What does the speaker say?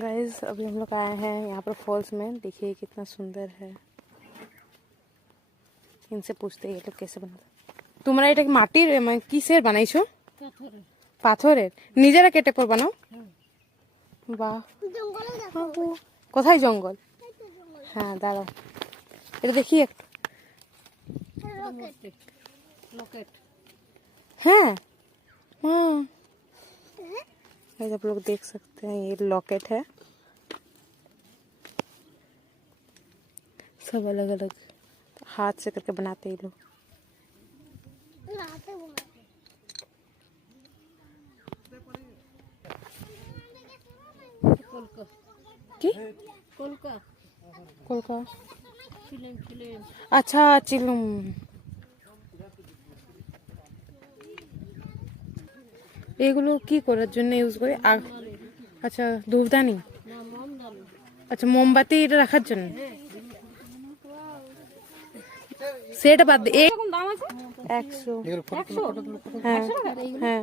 Guys अभी हम लोग आए हैं यहाँ पर फॉल्स में। देखिए कितना सुंदर है। इनसे पूछते हैं ये लोग कैसे बनाते। তোমরা এটা মাটির কিসের বানাইছো? পাথরের। নিজেরা কেটে পর বানাও? বাহ, কোথায় জঙ্গল? হ্যাঁ দাঁড়াও, এটা দেখি একটু। हाँ हाँ, आप लोग देख सकते हैं ये लॉकेट है। सब अलग अलग हाथ से करके बनाते हैं लोग। कोलका अच्छा चिलुम। এগুলো কি করার জন্য ইউজ করে? আচ্ছা ধূপদানি, আচ্ছা মোমবাতি এটা রাখার জন্য। সেটা বাদ 100 হ্যাঁ হ্যাঁ।